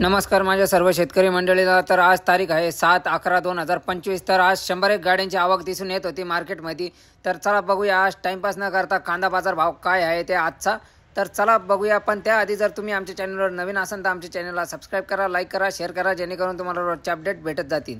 नमस्कार माझ्या सर्व शेतकरी मंडळीला। तर आज तारीख आहे 7/11/2025। तर आज 101 गाड्यांची आवक दिसून येत होती मार्केटमध्ये। तर चला बघूया आज टाइमपास न करता कांदा बाजार भाव काय आहे ते आजचा। तर चला बघूया, पण त्याआधी जर तुम्ही आमच्या चॅनलवर नवीन असाल तर आमच्या चॅनलला सबस्क्राइब करा, लाईक करा, शेअर करा, जेणेकरून तुम्हाला रोजचे अपडेट भेटत जातील।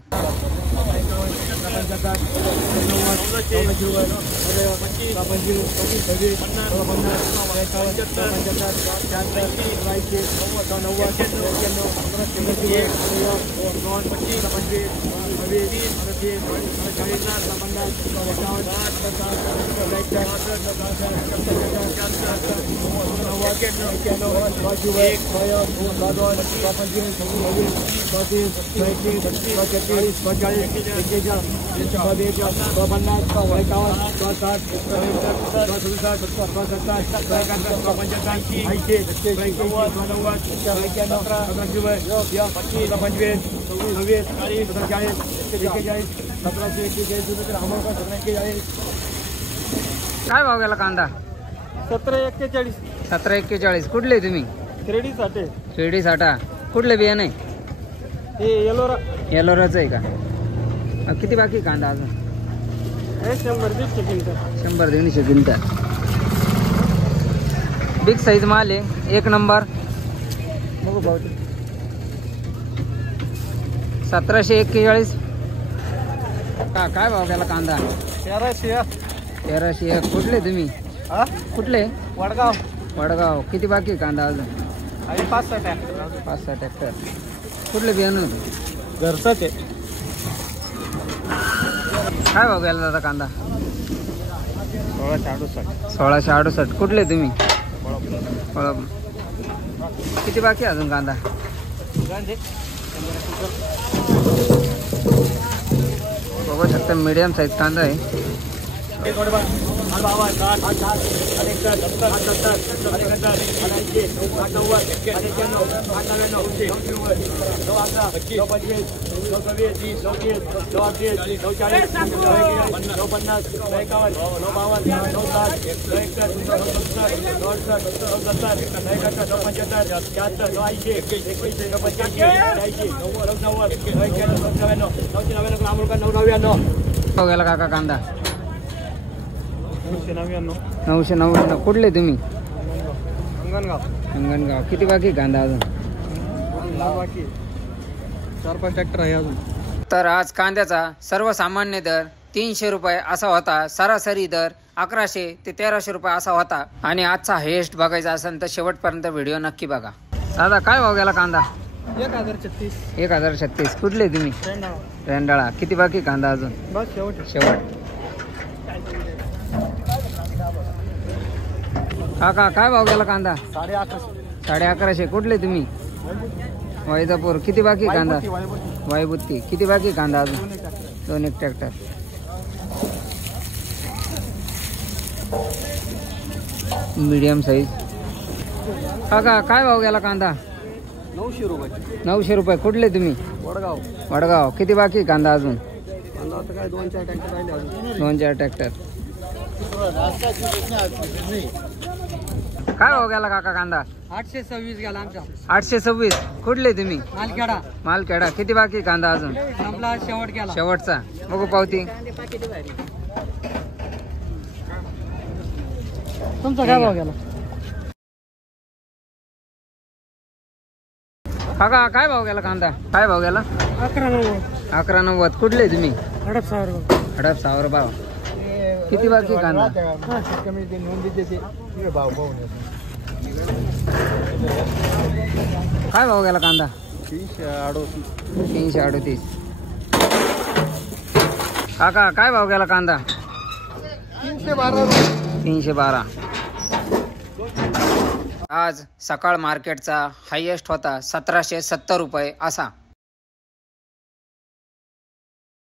काय भाव गेला कांदा? 1741. 1741. कुठले तुम्ही? शिर्डी साठा. कुठले बियाणे? हे येलोराचं आहे का? किती बाकी कांदा अजून? 100-150 क्विंटल. बिग साईज माल आहे, एक नंबर. बघू भाऊ 1741. काय भाव गेला कांदा? 1300. कुठले तुम्ही? कुठले? वडगाव. किती बाकी कांदा अजून? 5-6 ट्रॅक्टर. कुठले बियाणं? घरचाच आहे. काय भाव गेला दादा कांदा? 1668. कुठले तुम्ही? किती बाकी अजून कांदा? बघू शकता मीडियम साईज कांदा आहे. हो गेला काका कांदा? 999. कुठले तुम्ही? अंगणगाव. किती बाकी कांदा अजून? 4-5 ट्रॅक्टर आहे अजून. तर आज कांद्याचा सर्वसामान्य दर 300 रुपये असा होता. सरासरी दर 1100 ते 1300 रुपये असा होता. आणि आजचा हायेस्ट बघायचा असेल तर शेवटपर्यंत व्हिडिओ नक्की बघा. दादा काय भाव गेला कांदा? 1036. कुठले तुम्ही? रेंडाळा. किती बाकी कांदा अजून? बस शेवट. काका काय भाव गेला कांदा? 1150. कुठले तुम्ही? वैजापूर. किती बाकी कांदा? वायबुत्ती. किती बाकी कांदा अजून? 2 ट्रॅक्टर. Medium size. काका काय भाव गेला कांदा? 900 रुपये. कुठले तुम्ही? वडगाव. किती बाकी कांदा अजून? 2-4 ट्रॅक्टर. काय भाव गेला काका कांदा? 826 गेला आमचा. 826. कुठले तुम्ही? मालखेडा. किती बाकी कांदा अजून? शेवट गेला. शेवटचा. बघू पावती. तुमचा काय भाव गेला? काका काय भाव गेला कांदा? काय भाव गेला? 1190. कुठले तुम्ही? हडपसावर. भाव किती बाकी कांदा? काय भाव गेला कांदा? 338. काका काय भाव गेला कांदा? 312. आज सकाळ मार्केटचा हायेस्ट होता 1770 रुपये असा.